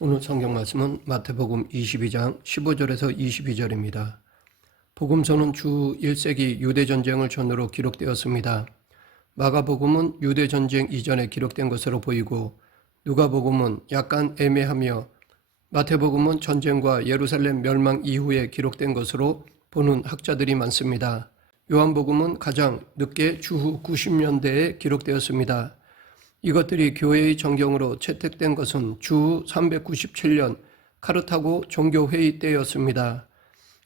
오늘 성경 말씀은 마태복음 22장 15절에서 22절입니다. 복음서는 주 1세기 유대전쟁을 전후로 기록되었습니다. 마가복음은 유대전쟁 이전에 기록된 것으로 보이고 누가복음은 약간 애매하며 마태복음은 전쟁과 예루살렘 멸망 이후에 기록된 것으로 보는 학자들이 많습니다. 요한복음은 가장 늦게 주후 90년대에 기록되었습니다. 이것들이 교회의 정경으로 채택된 것은 주후 397년 카르타고 종교회의 때였습니다.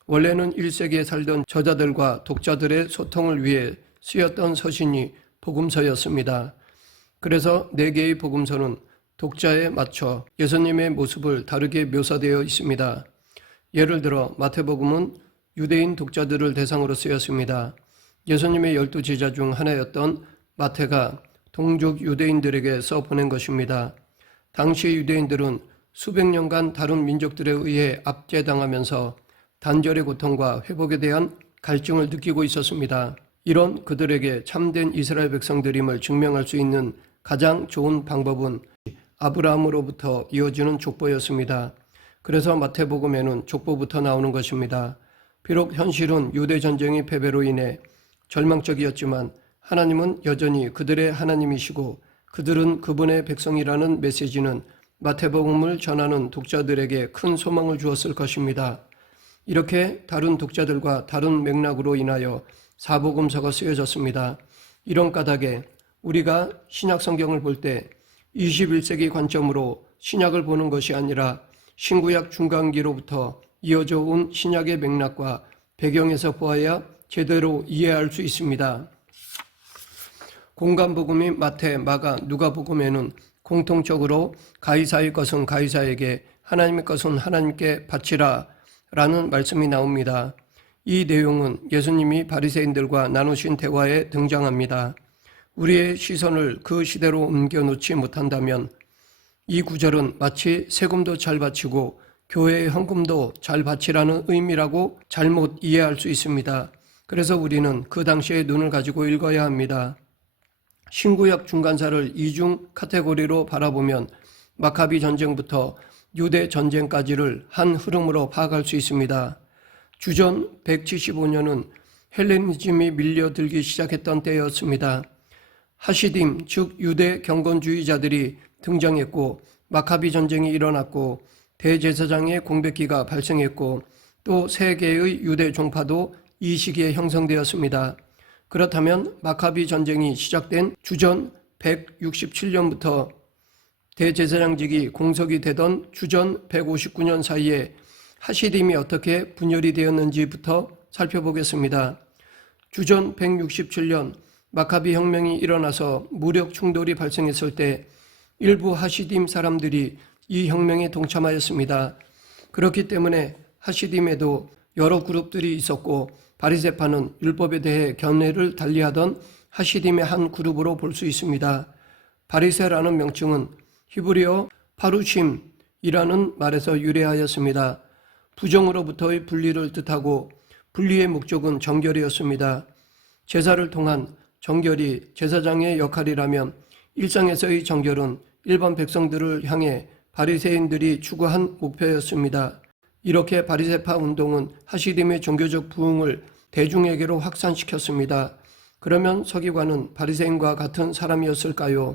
원래는 1세기에 살던 저자들과 독자들의 소통을 위해 쓰였던 서신이 복음서였습니다. 그래서 4개의 복음서는 독자에 맞춰 예수님의 모습을 다르게 묘사되어 있습니다. 예를 들어 마태복음은 유대인 독자들을 대상으로 쓰였습니다. 예수님의 12 제자 중 하나였던 마태가 동족 유대인들에게 써보낸 것입니다. 당시 유대인들은 수백 년간 다른 민족들에 의해 압제당하면서 단절의 고통과 회복에 대한 갈증을 느끼고 있었습니다. 이런 그들에게 참된 이스라엘 백성들임을 증명할 수 있는 가장 좋은 방법은 아브라함으로부터 이어지는 족보였습니다. 그래서 마태복음에는 족보부터 나오는 것입니다. 비록 현실은 유대전쟁의 패배로 인해 절망적이었지만 하나님은 여전히 그들의 하나님이시고 그들은 그분의 백성이라는 메시지는 마태복음을 전하는 독자들에게 큰 소망을 주었을 것입니다. 이렇게 다른 독자들과 다른 맥락으로 인하여 사복음서가 쓰여졌습니다. 이런 까닭에 우리가 신약 성경을 볼 때 21세기 관점으로 신약을 보는 것이 아니라 신구약 중간기로부터 이어져 온 신약의 맥락과 배경에서 보아야 제대로 이해할 수 있습니다. 공간복음인 마태, 마가, 누가복음에는 공통적으로 가이사의 것은 가이사에게 하나님의 것은 하나님께 바치라 라는 말씀이 나옵니다. 이 내용은 예수님이 바리새인들과 나누신 대화에 등장합니다. 우리의 시선을 그 시대로 옮겨놓지 못한다면 이 구절은 마치 세금도 잘 바치고 교회의 헌금도 잘 바치라는 의미라고 잘못 이해할 수 있습니다. 그래서 우리는 그 당시의 눈을 가지고 읽어야 합니다. 신구약 중간사를 이중 카테고리로 바라보면 마카비 전쟁부터 유대 전쟁까지를 한 흐름으로 파악할 수 있습니다. 주전 175년은 헬레니즘이 밀려들기 시작했던 때였습니다. 하시딤, 즉 유대 경건주의자들이 등장했고 마카비 전쟁이 일어났고 대제사장의 공백기가 발생했고 또 세 개의 유대 종파도 이 시기에 형성되었습니다. 그렇다면 마카비 전쟁이 시작된 주전 167년부터 대제사장직이 공석이 되던 주전 159년 사이에 하시딤이 어떻게 분열이 되었는지부터 살펴보겠습니다. 주전 167년 마카비 혁명이 일어나서 무력 충돌이 발생했을 때 일부 하시딤 사람들이 이 혁명에 동참하였습니다. 그렇기 때문에 하시딤에도 여러 그룹들이 있었고 바리새파는 율법에 대해 견해를 달리하던 하시딤의 한 그룹으로 볼 수 있습니다. 바리새라는 명칭은 히브리어 파루심이라는 말에서 유래하였습니다. 부정으로부터의 분리를 뜻하고 분리의 목적은 정결이었습니다. 제사를 통한 정결이 제사장의 역할이라면 일상에서의 정결은 일반 백성들을 향해 바리새인들이 추구한 목표였습니다. 이렇게 바리새파 운동은 하시딤의 종교적 부흥을 대중에게로 확산시켰습니다. 그러면 서기관은 바리새인과 같은 사람이었을까요?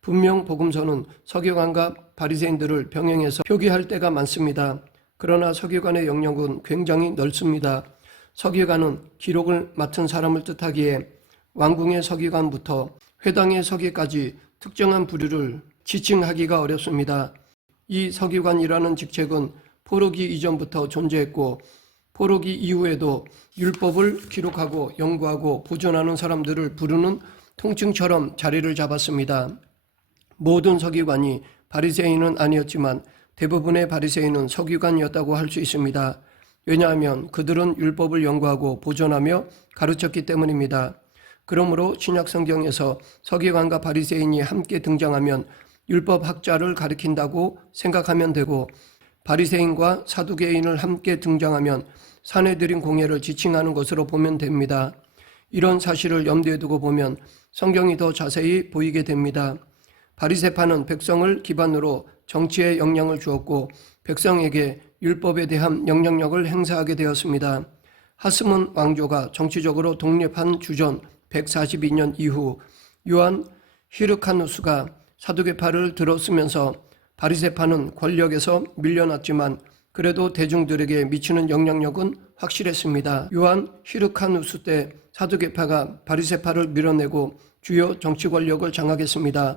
분명 복음서는 서기관과 바리새인들을 병행해서 표기할 때가 많습니다. 그러나 서기관의 영역은 굉장히 넓습니다. 서기관은 기록을 맡은 사람을 뜻하기에 왕궁의 서기관부터 회당의 서기까지 특정한 부류를 지칭하기가 어렵습니다. 이 서기관이라는 직책은 포로기 이전부터 존재했고 포로기 이후에도 율법을 기록하고 연구하고 보존하는 사람들을 부르는 통칭처럼 자리를 잡았습니다. 모든 서기관이 바리새인은 아니었지만 대부분의 바리새인은 서기관이었다고 할 수 있습니다. 왜냐하면 그들은 율법을 연구하고 보존하며 가르쳤기 때문입니다. 그러므로 신약 성경에서 서기관과 바리새인이 함께 등장하면 율법학자를 가리킨다고 생각하면 되고 바리새인과 사두개인을 함께 등장하면 사내들인 공회를 지칭하는 것으로 보면 됩니다. 이런 사실을 염두에 두고 보면 성경이 더 자세히 보이게 됩니다. 바리새파는 백성을 기반으로 정치에 영향을 주었고 백성에게 율법에 대한 영향력을 행사하게 되었습니다. 하스몬 왕조가 정치적으로 독립한 주전 142년 이후 요한 히르카누스가 사두개파를 들었으면서 바리새파는 권력에서 밀려났지만 그래도 대중들에게 미치는 영향력은 확실했습니다. 요한 히르카누스 때 사두개파가 바리새파를 밀어내고 주요 정치 권력을 장악했습니다.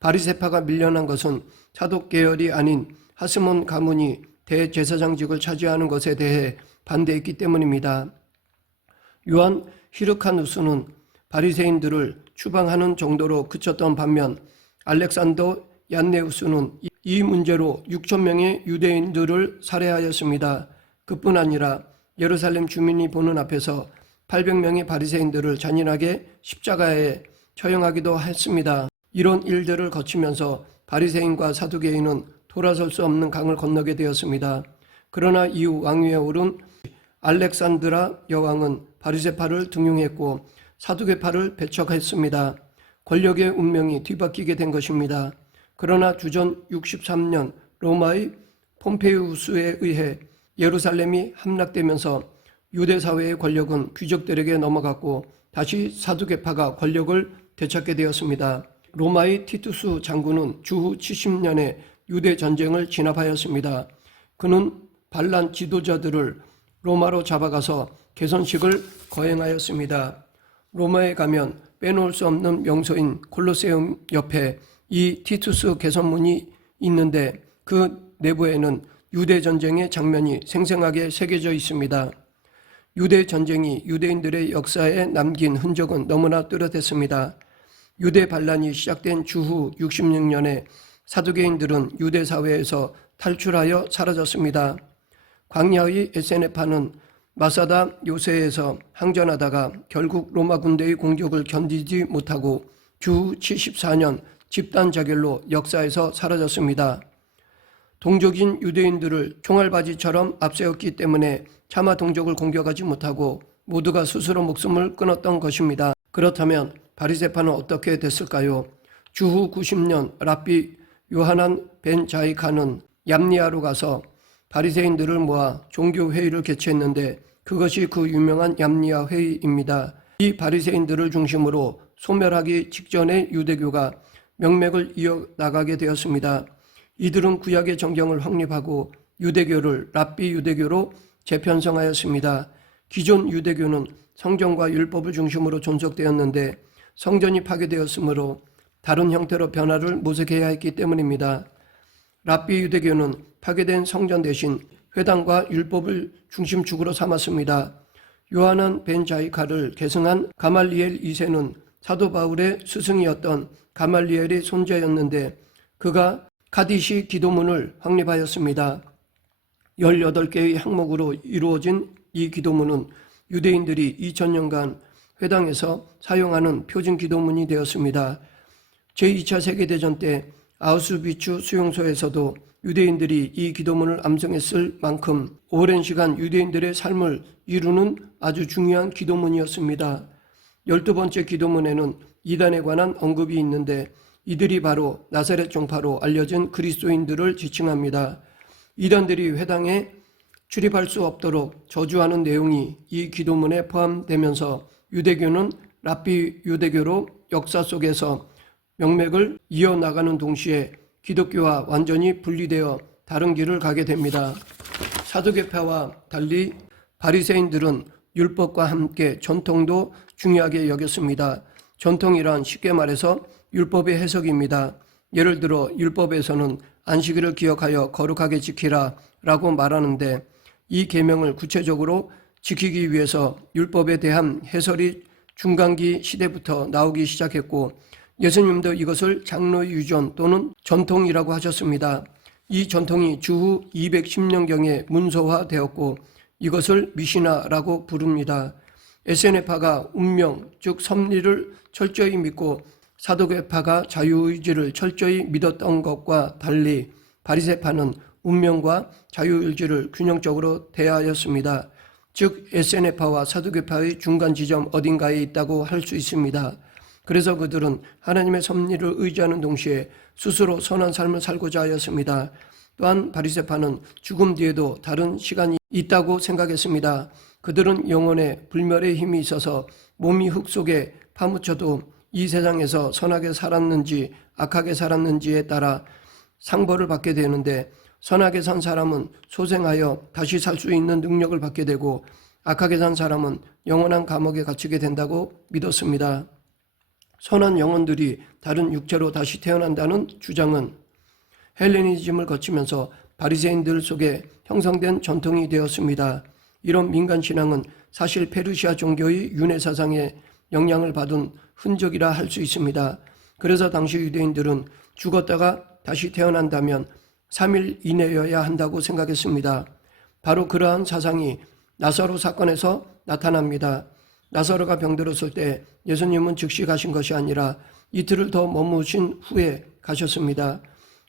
바리새파가 밀려난 것은 사독 계열이 아닌 하스몬 가문이 대제사장직을 차지하는 것에 대해 반대했기 때문입니다. 요한 히르카누스는 바리새인들을 추방하는 정도로 그쳤던 반면 알렉산더 얀네우스는 이 문제로 6천 명의 유대인들을 살해하였습니다. 그뿐 아니라 예루살렘 주민이 보는 앞에서 800명의 바리새인들을 잔인하게 십자가에 처형하기도 했습니다. 이런 일들을 거치면서 바리새인과 사두개인은 돌아설 수 없는 강을 건너게 되었습니다. 그러나 이후 왕위에 오른 알렉산드라 여왕은 바리새파를 등용했고 사두개파를 배척했습니다. 권력의 운명이 뒤바뀌게 된 것입니다. 그러나 주전 63년 로마의 폼페이우스에 의해 예루살렘이 함락되면서 유대 사회의 권력은 귀족들에게 넘어갔고 다시 사두개파가 권력을 되찾게 되었습니다. 로마의 티투스 장군은 주후 70년에 유대 전쟁을 진압하였습니다. 그는 반란 지도자들을 로마로 잡아가서 개선식을 거행하였습니다. 로마에 가면 빼놓을 수 없는 명소인 콜로세움 옆에 이 티투스 개선문이 있는데 그 내부에는 유대 전쟁의 장면이 생생하게 새겨져 있습니다. 유대 전쟁이 유대인들의 역사에 남긴 흔적은 너무나 뚜렷했습니다. 유대 반란이 시작된 주후 66년에 사두개인들은 유대 사회에서 탈출하여 사라졌습니다. 광야의 에세네파는 마사다 요새에서 항전하다가 결국 로마 군대의 공격을 견디지 못하고 주후 74년 집단 자결로 역사에서 사라졌습니다. 동족인 유대인들을 총알바지처럼 앞세웠기 때문에 차마 동족을 공격하지 못하고 모두가 스스로 목숨을 끊었던 것입니다. 그렇다면 바리새파는 어떻게 됐을까요? 주후 90년 랍비 요하난 벤 자이카는 얌니아로 가서 바리새인들을 모아 종교회의를 개최했는데 그것이 그 유명한 얌니아 회의입니다. 이 바리새인들을 중심으로 소멸하기 직전의 유대교가 명맥을 이어나가게 되었습니다. 이들은 구약의 정경을 확립하고 유대교를 랍비 유대교로 재편성하였습니다. 기존 유대교는 성경과 율법을 중심으로 존속되었는데 성전이 파괴되었으므로 다른 형태로 변화를 모색해야 했기 때문입니다. 랍비 유대교는 파괴된 성전 대신 회당과 율법을 중심축으로 삼았습니다. 요하난 벤 자이카를 계승한 가말리엘 2세는 사도 바울의 스승이었던 가말리엘의 손자였는데 그가 카디시 기도문을 확립하였습니다. 18개의 항목으로 이루어진 이 기도문은 유대인들이 2000년간 회당에서 사용하는 표준 기도문이 되었습니다. 제2차 세계대전 때 아우슈비츠 수용소에서도 유대인들이 이 기도문을 암송했을 만큼 오랜 시간 유대인들의 삶을 이루는 아주 중요한 기도문이었습니다. 12번째 기도문에는 이단에 관한 언급이 있는데 이들이 바로 나사렛 종파로 알려진 그리스도인들을 지칭합니다. 이단들이 회당에 출입할 수 없도록 저주하는 내용이 이 기도문에 포함되면서 유대교는 랍비 유대교로 역사 속에서 명맥을 이어나가는 동시에 기독교와 완전히 분리되어 다른 길을 가게 됩니다. 사두개파와 달리 바리새인들은 율법과 함께 전통도 중요하게 여겼습니다. 전통이란 쉽게 말해서 율법의 해석입니다. 예를 들어 율법에서는 안식일을 기억하여 거룩하게 지키라 라고 말하는데 이 계명을 구체적으로 지키기 위해서 율법에 대한 해설이 중간기 시대부터 나오기 시작했고 예수님도 이것을 장로의 유전 또는 전통이라고 하셨습니다. 이 전통이 주후 210년경에 문서화되었고 이것을 미시나라고 부릅니다. 에세네파가 운명, 즉 섭리를 철저히 믿고 사두개파가 자유의지를 철저히 믿었던 것과 달리 바리새파는 운명과 자유의지를 균형적으로 대하였습니다. 즉 에세네파와 사두개파의 중간 지점 어딘가에 있다고 할 수 있습니다. 그래서 그들은 하나님의 섭리를 의지하는 동시에 스스로 선한 삶을 살고자 하였습니다. 또한 바리새파는 죽음 뒤에도 다른 시간이 있다고 생각했습니다. 그들은 영혼에 불멸의 힘이 있어서 몸이 흙 속에 파묻혀도 이 세상에서 선하게 살았는지 악하게 살았는지에 따라 상벌을 받게 되는데, 선하게 산 사람은 소생하여 다시 살 수 있는 능력을 받게 되고 악하게 산 사람은 영원한 감옥에 갇히게 된다고 믿었습니다. 선한 영혼들이 다른 육체로 다시 태어난다는 주장은 헬레니즘을 거치면서 바리새인들 속에 형성된 전통이 되었습니다. 이런 민간신앙은 사실 페르시아 종교의 윤회사상에 영향을 받은 흔적이라 할 수 있습니다. 그래서 당시 유대인들은 죽었다가 다시 태어난다면 3일 이내여야 한다고 생각했습니다. 바로 그러한 사상이 나사로 사건에서 나타납니다. 나사로가 병들었을 때 예수님은 즉시 가신 것이 아니라 이틀을 더 머무신 후에 가셨습니다.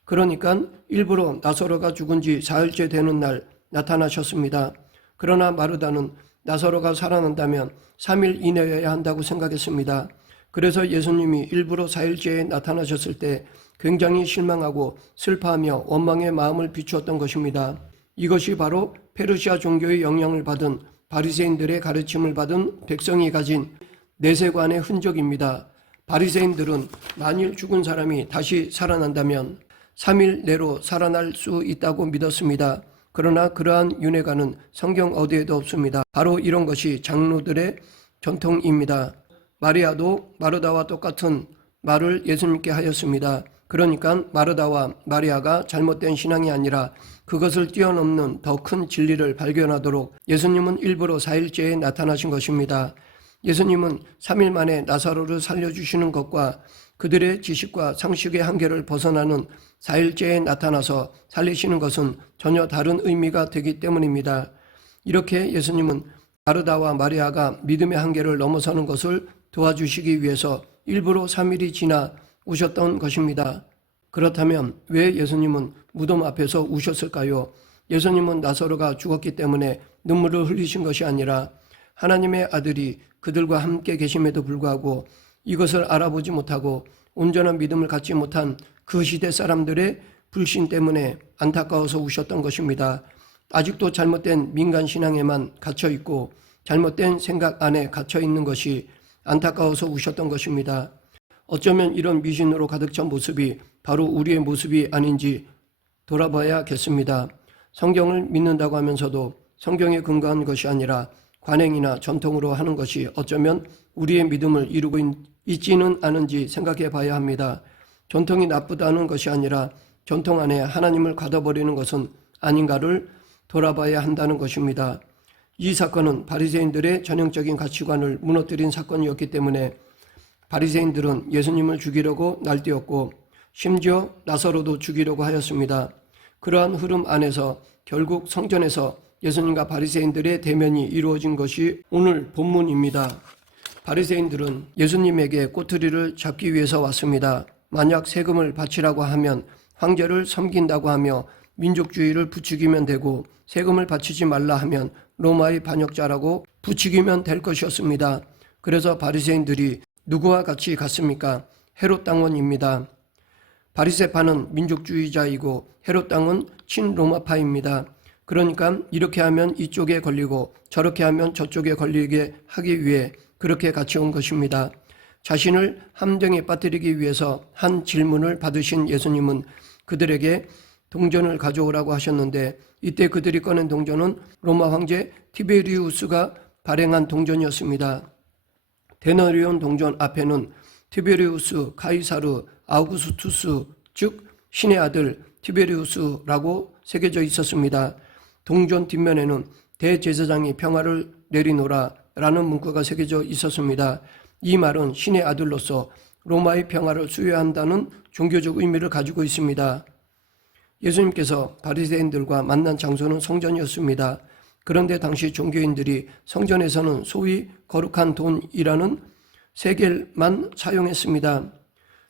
그러니까 일부러 나사로가 죽은 지 4일째 되는 날 나타나셨습니다. 그러나 마르다는 나사로가 살아난다면 3일 이내여야 한다고 생각했습니다. 그래서 예수님이 일부러 4일째에 나타나셨을 때 굉장히 실망하고 슬퍼하며 원망의 마음을 비추었던 것입니다. 이것이 바로 페르시아 종교의 영향을 받은 바리새인들의 가르침을 받은 백성이 가진 내세관의 흔적입니다. 바리새인들은 만일 죽은 사람이 다시 살아난다면 3일 내로 살아날 수 있다고 믿었습니다. 그러나 그러한 윤회관은 성경 어디에도 없습니다. 바로 이런 것이 장로들의 전통입니다. 마리아도 마르다와 똑같은 말을 예수님께 하였습니다. 그러니까 마르다와 마리아가 잘못된 신앙이 아니라 그것을 뛰어넘는 더 큰 진리를 발견하도록 예수님은 일부러 4일째에 나타나신 것입니다. 예수님은 3일 만에 나사로를 살려주시는 것과 그들의 지식과 상식의 한계를 벗어나는 4일째에 나타나서 살리시는 것은 전혀 다른 의미가 되기 때문입니다. 이렇게 예수님은 마르다와 마리아가 믿음의 한계를 넘어서는 것을 도와주시기 위해서 일부러 3일이 지나 우셨던 것입니다. 그렇다면 왜 예수님은 무덤 앞에서 우셨을까요? 예수님은 나사로가 죽었기 때문에 눈물을 흘리신 것이 아니라 하나님의 아들이 그들과 함께 계심에도 불구하고 이것을 알아보지 못하고 온전한 믿음을 갖지 못한 그 시대 사람들의 불신 때문에 안타까워서 우셨던 것입니다. 아직도 잘못된 민간신앙에만 갇혀있고 잘못된 생각 안에 갇혀있는 것이 안타까워서 우셨던 것입니다. 어쩌면 이런 미신으로 가득 찬 모습이 바로 우리의 모습이 아닌지 돌아봐야겠습니다. 성경을 믿는다고 하면서도 성경에 근거한 것이 아니라 관행이나 전통으로 하는 것이 어쩌면 우리의 믿음을 이루고 있지는 않은지 생각해 봐야 합니다. 전통이 나쁘다는 것이 아니라 전통 안에 하나님을 가둬버리는 것은 아닌가를 돌아봐야 한다는 것입니다. 이 사건은 바리새인들의 전형적인 가치관을 무너뜨린 사건이었기 때문에 바리새인들은 예수님을 죽이려고 날뛰었고 심지어 나사로도 죽이려고 하였습니다. 그러한 흐름 안에서 결국 성전에서 예수님과 바리새인들의 대면이 이루어진 것이 오늘 본문입니다. 바리새인들은 예수님에게 꼬투리를 잡기 위해서 왔습니다. 만약 세금을 바치라고 하면 황제를 섬긴다고 하며 민족주의를 부추기면 되고 세금을 바치지 말라 하면 로마의 반역자라고 부추기면 될 것이었습니다. 그래서 바리새인들이 누구와 같이 갔습니까? 헤롯 당원입니다. 바리새파는 민족주의자이고 헤롯 당은 친로마파입니다. 그러니까 이렇게 하면 이쪽에 걸리고 저렇게 하면 저쪽에 걸리게 하기 위해 그렇게 같이 온 것입니다. 자신을 함정에 빠뜨리기 위해서 한 질문을 받으신 예수님은 그들에게 동전을 가져오라고 하셨는데 이때 그들이 꺼낸 동전은 로마 황제 티베리우스가 발행한 동전이었습니다. 데나리온 동전 앞에는 티베리우스 카이사르 아우구스투스 즉 신의 아들 티베리우스라고 새겨져 있었습니다. 동전 뒷면에는 대제사장이 평화를 내리노라 라는 문구가 새겨져 있었습니다. 이 말은 신의 아들로서 로마의 평화를 수여한다는 종교적 의미를 가지고 있습니다. 예수님께서 바리새인들과 만난 장소는 성전이었습니다. 그런데 당시 종교인들이 성전에서는 소위 거룩한 돈이라는 세겔만 사용했습니다.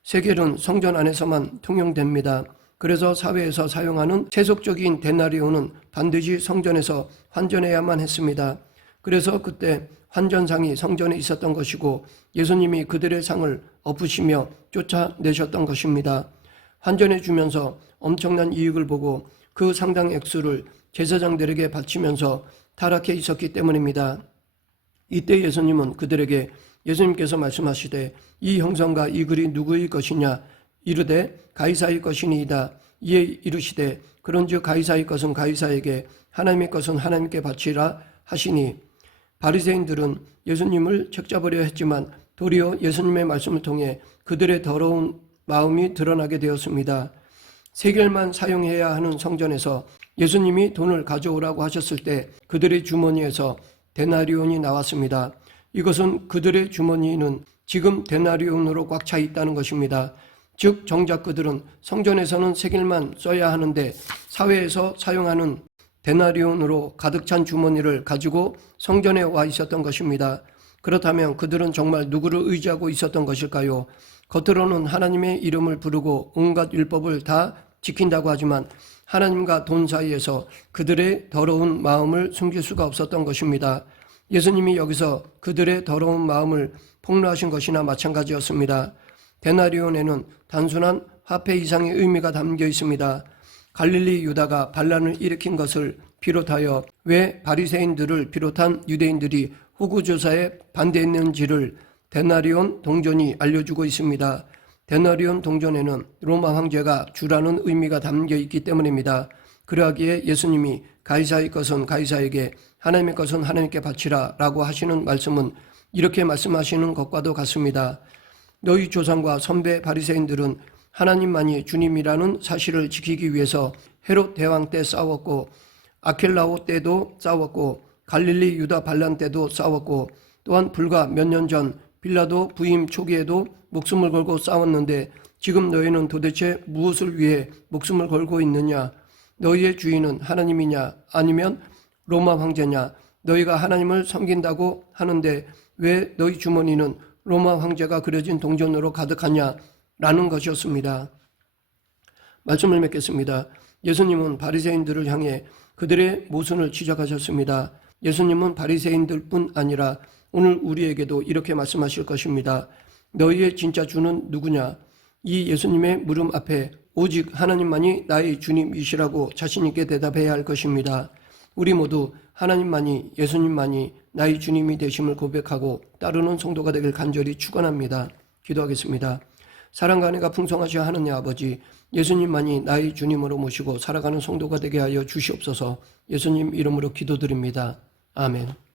세겔은 성전 안에서만 통용됩니다. 그래서 사회에서 사용하는 세속적인 데나리온은 반드시 성전에서 환전해야만 했습니다. 그래서 그때 환전상이 성전에 있었던 것이고 예수님이 그들의 상을 엎으시며 쫓아내셨던 것입니다. 환전해 주면서 엄청난 이익을 보고 그 상당 액수를 제사장들에게 바치면서 타락해 있었기 때문입니다. 이때 예수님은 그들에게 예수님께서 말씀하시되 이 형상과 이 글이 누구의 것이냐 이르되 가이사의 것이니이다. 이에 이르시되 그런즉 가이사의 것은 가이사에게 하나님의 것은 하나님께 바치라 하시니 바리새인들은 예수님을 책잡으려 했지만 도리어 예수님의 말씀을 통해 그들의 더러운 마음이 드러나게 되었습니다. 세겔만 사용해야 하는 성전에서 예수님이 돈을 가져오라고 하셨을 때 그들의 주머니에서 데나리온이 나왔습니다. 이것은 그들의 주머니는 지금 데나리온으로 꽉 차 있다는 것입니다. 즉 정작 그들은 성전에서는 세겔만 써야 하는데 사회에서 사용하는 데나리온으로 가득 찬 주머니를 가지고 성전에 와 있었던 것입니다. 그렇다면 그들은 정말 누구를 의지하고 있었던 것일까요? 겉으로는 하나님의 이름을 부르고 온갖 율법을 다 지킨다고 하지만 하나님과 돈 사이에서 그들의 더러운 마음을 숨길 수가 없었던 것입니다. 예수님이 여기서 그들의 더러운 마음을 폭로하신 것이나 마찬가지였습니다. 데나리온에는 단순한 화폐 이상의 의미가 담겨 있습니다. 갈릴리 유다가 반란을 일으킨 것을 비롯하여 왜 바리새인들을 비롯한 유대인들이 호구조사에 반대했는지를 데나리온 동전이 알려주고 있습니다. 데나리온 동전에는 로마 황제가 주라는 의미가 담겨 있기 때문입니다. 그러하기에 예수님이 가이사의 것은 가이사에게 하나님의 것은 하나님께 바치라 라고 하시는 말씀은 이렇게 말씀하시는 것과도 같습니다. 너희 조상과 선배 바리새인들은 하나님만이 주님이라는 사실을 지키기 위해서 헤롯 대왕 때 싸웠고 아켈라오 때도 싸웠고 갈릴리 유다 반란 때도 싸웠고 또한 불과 몇 년 전 빌라도 부임 초기에도 목숨을 걸고 싸웠는데 지금 너희는 도대체 무엇을 위해 목숨을 걸고 있느냐? 너희의 주인은 하나님이냐 아니면 로마 황제냐? 너희가 하나님을 섬긴다고 하는데 왜 너희 주머니는 로마 황제가 그려진 동전으로 가득하냐? 라는 것이었습니다. 말씀을 맺겠습니다. 예수님은 바리새인들을 향해 그들의 모순을 지적하셨습니다. 예수님은 바리새인들뿐 아니라 오늘 우리에게도 이렇게 말씀하실 것입니다. 너희의 진짜 주는 누구냐? 이 예수님의 물음 앞에 오직 하나님만이 나의 주님이시라고 자신 있게 대답해야 할 것입니다. 우리 모두 하나님만이 예수님만이 나의 주님이 되심을 고백하고 따르는 성도가 되길 간절히 축원합니다. 기도하겠습니다. 사랑과 은혜가 풍성하시어 하느님 아버지, 예수님만이 나의 주님으로 모시고 살아가는 성도가 되게 하여 주시옵소서. 예수님 이름으로 기도드립니다. 아멘.